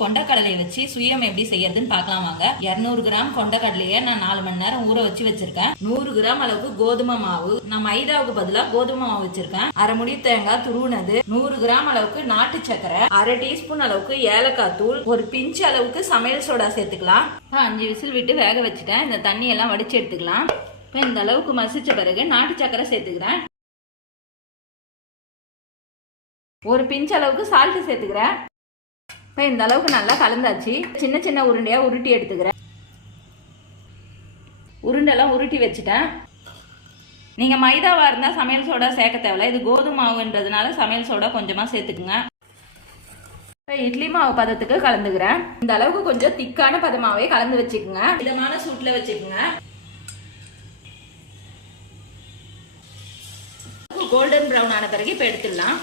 கொண்டக்கடலையை வச்சு சுயம் எப்படி செய்யறதுன்னு பார்க்கலாம் வாங்க. இருநூறு கிராம் கொண்டக்கடலையை நான் நாலு மணி நேரம் ஊற வச்சு வச்சிருக்கேன். நூறு கிராம் அளவுக்கு கோதுமை மாவு. நான் மைதாவுக்கு பதிலாக கோதுமை மாவு வச்சிருக்கேன். அரை முடி தேங்காய் துருவுனது. நூறு கிராம் அளவுக்கு நாட்டு சக்கரை அரை டீஸ்பூன் அளவுக்கு ஏலக்காய் தூள். ஒரு பிஞ்ச் அளவுக்கு சமையல் சோடா சேர்த்துக்கலாம். அஞ்சு விசில் விட்டு வேக வச்சுட்டேன். இந்த தண்ணி எல்லாம் வடிச்சு எடுத்துக்கலாம். இப்போ இந்த அளவுக்கு மசிச்ச பிறகு நாட்டு சக்கரை சேர்த்துக்கிறேன். ஒரு பிஞ்ச் அளவுக்கு சால்ட் சேர்த்துக்கிறேன். இப்போ இந்த அளவுக்கு நல்லா கலந்தாச்சு. சின்ன சின்ன உருண்டையாக உருட்டி எடுத்துக்கிறேன். உருண்டெல்லாம் உருட்டி வச்சுட்டேன். நீங்கள் மைதாவாக இருந்தால் சமையல் சோடா சேர்க்க தேவையில்ல. இது கோதுமை மாவுன்றதுனால சமையல் சோடா கொஞ்சமாக சேர்த்துக்குங்க. இப்போ இட்லி மாவு பதத்துக்கு கலந்துக்கிறேன். இந்த அளவுக்கு கொஞ்சம் திக்கான பதமாவே கலந்து வச்சுக்கோங்க. இதமான சூட்டில் வச்சுக்கோங்க. கோல்டன் ப்ரௌன் ஆன பிறகு இப்போ எடுத்துடலாம்.